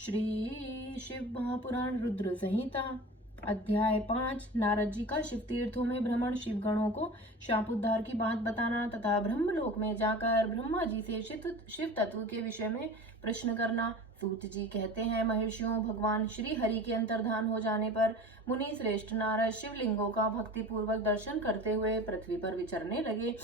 श्री शिव महापुराण रुद्र संहिता अध्याय 5 नारद जी का शिव तीर्थों में भ्रमण, शिव गणों को शाप उद्धार की बात बताना तथा ब्रह्मलोक में जाकर ब्रह्मा जी से शिव तत्व के विषय में प्रश्न करना। सूत जी कहते हैं, महर्षियों, भगवान श्री हरि के अंतर्धान हो जाने पर मुनि श्रेष्ठ नारद शिवलिंगों का भक्ति पूर्वक दर्शन करते हुए पृथ्वी पर विचरने लगे।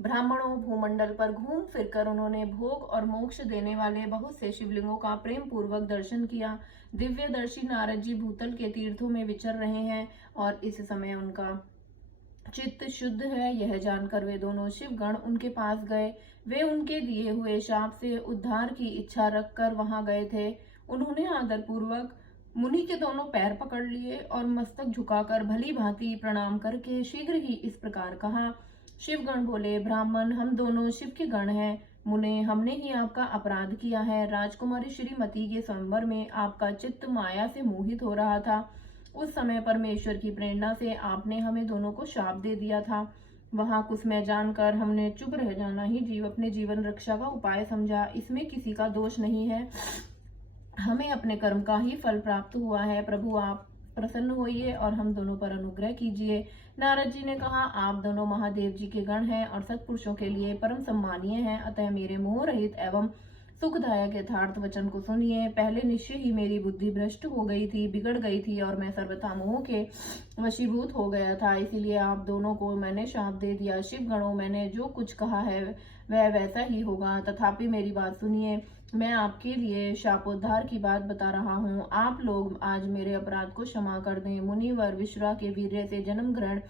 ब्राह्मणों, भूमंडल पर घूम फिरकर उन्होंने भोग और मोक्ष देने वाले बहुत से शिवलिंगों का प्रेम पूर्वक दर्शन किया। दिव्यदर्शी नारद जी भूतल के तीर्थों में विचर रहे हैं और इस समय उनका चित्त शुद्ध है, यह जानकर वे दोनों शिवगण उनके पास गए। वे उनके दिए हुए शाप से उद्धार की इच्छा रखकर वहां गए थे। उन्होंने आदर पूर्वक मुनि के दोनों पैर पकड़ लिए और मस्तक झुकाकर भली भांति प्रणाम करके शीघ्र ही इस प्रकार कहा। शिवगण बोले, ब्राह्मण, हम दोनों शिव के गण हैं। मुने, हमने ही आपका अपराध किया है। राजकुमारी श्रीमती के स्वयंवर में आपका चित्त माया से मोहित हो रहा था। उस समय परमेश्वर की प्रेरणा से आपने हमें दोनों को शाप दे दिया था। वहां कुसमय जानकर हमने चुप रह जाना ही अपने जीवन रक्षा का उपाय समझा। इसमें किसी का दोष नहीं है, हमें अपने कर्म का ही फल प्राप्त हुआ है। प्रभु, आप प्रसन्न होइए और हम दोनों पर अनुग्रह कीजिए। नारद जी ने कहा, आप दोनों महादेव जी के गण हैं और सत्पुरुषों के लिए परम सम्मानीय हैं। अतः मेरे मोह रहित एवं सुखदायक यथार्थ वचन को सुनिए। पहले निश्चय ही मेरी बुद्धि भ्रष्ट हो गई थी, बिगड़ गई थी और मैं सर्वथा मोह के वशीभूत हो गया था। इसीलिए आप दोनों को मैंने शाप दे दिया। शिव गणों, मैंने जो कुछ कहा है वह वैसा ही होगा, तथापि मेरी बात सुनिए। मैं आपके लिए शापोद्धार की बात बता रहा हूँ। आप लोग आज मेरे अपराध को क्षमा कर दें। मुनिवर विश्वा के वीर्य से जन्म ग्रहण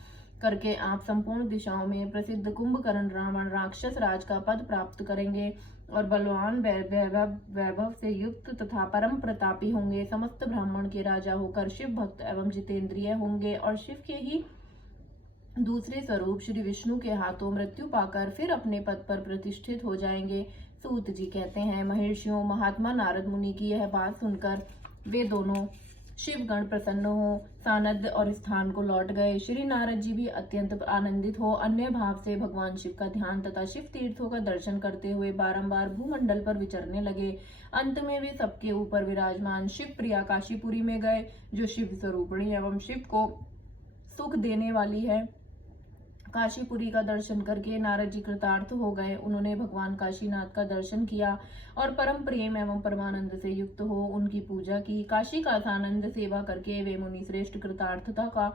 करके आप संपूर्ण दिशाओं में प्रसिद्ध कुंभकर्ण रावण राक्षस राज का पद प्राप्त करेंगे और बलवान वैभव से युक्त तथा परम प्रतापी होंगे। समस्त ब्राह्मण के राजा होकर शिव भक्त एवं जितेंद्रिय होंगे और शिव के ही दूसरे स्वरूप श्री विष्णु के हाथों मृत्यु पाकर फिर अपने पद पर प्रतिष्ठित हो जाएंगे। सूत जी कहते हैं, महर्षियों, महात्मा नारद मुनि की यह बात सुनकर वे दोनों शिवगण प्रसन्न हो सानध्य और स्थान को लौट गए। श्री नारद जी भी अत्यंत आनंदित हो अन्य भाव से भगवान शिव का ध्यान तथा शिव तीर्थों का दर्शन करते हुए बारंबार भूमंडल पर विचरने लगे। अंत में वे सबके ऊपर विराजमान शिव प्रिया काशीपुरी में गए, जो शिव स्वरूपिणी एवं शिव को सुख देने वाली है। काशीपुरी का दर्शन करके नारद जी कृतार्थ हो गए। उन्होंने भगवान काशीनाथ का दर्शन किया और परम प्रेम एवं परमानंद से युक्त हो उनकी पूजा की। काशी का आनंद सेवा करके वे मुनि श्रेष्ठ कृतार्थता का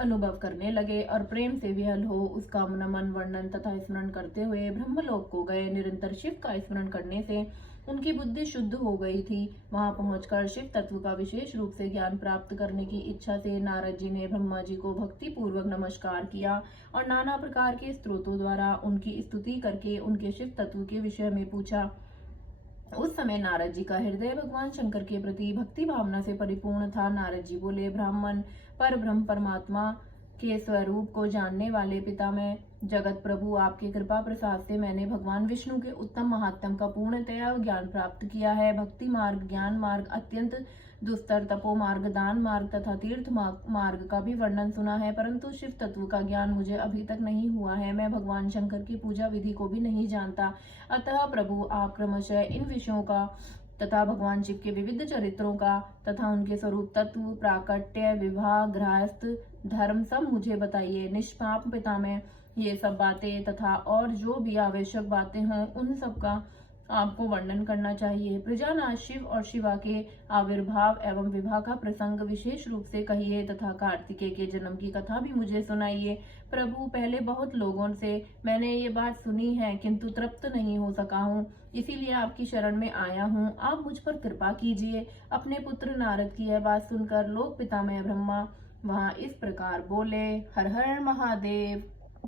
अनुभव करने लगे और प्रेम से विहल हो उसका नमन वर्णन तथा स्मरण करते हुए ब्रह्मलोक को गए। निरंतर शिव का स्मरण करने से उनकी बुद्धि शुद्ध हो गई थी। वहां पहुंचकर शिव तत्व का विशेष रूप से ज्ञान प्राप्त करने की इच्छा से नारद जी ने ब्रह्मा जी को भक्ति पूर्वक नमस्कार किया और नाना प्रकार के स्तोत्रों द्वारा उनकी स्तुति करके उनके शिव तत्व के विषय में पूछा। उस समय नारद जी का हृदय भगवान शंकर के प्रति भक्ति भावना से परिपूर्ण था। नारद जी बोले, ब्राह्मण, पर ब्रह्म परमात्मा के स्वरूप को जानने वाले पिता में जगत प्रभु, आपके कृपा प्रसाद से मैंने भगवान विष्णु के उत्तम महात्म का पूर्णतया ज्ञान प्राप्त किया है। भक्ति मार्ग, ज्ञान मार्ग, अत्यंत दुस्तर तपो मार्ग, दान मार्ग तथा तीर्थ मार्ग का भी वर्णन सुना है, परंतु शिव तत्व का ज्ञान मुझे अभी तक नहीं हुआ है। मैं भगवान शंकर की पूजा विधि को भी नहीं जानता। अतः प्रभु, आप क्रमशः इन विषयों का तथा भगवान शिव के विविध चरित्रों का तथा उनके स्वरूप तत्व, प्राकट्य, विवाह, गृहस्थ धर्म सब मुझे बताइए। निष्पाप पिता में ये सब बातें तथा और जो भी आवश्यक बातें हों उन सब का आपको वर्णन करना चाहिए। प्रजानाथ शिव और शिवा के आविर्भाव एवं विवाह का प्रसंग विशेष रूप से कहिए तथा कार्तिकेय के जन्म की कथा भी मुझे सुनाइए। प्रभु, पहले बहुत लोगों से मैंने ये बात सुनी है किंतु तृप्त नहीं हो सका हूँ, इसीलिए आपकी शरण में आया हूँ। आप मुझ पर कृपा कीजिए। अपने पुत्र नारद की यह बात सुनकर लोक पितामह ब्रह्मा वहां इस प्रकार बोले, हर हर महादेव।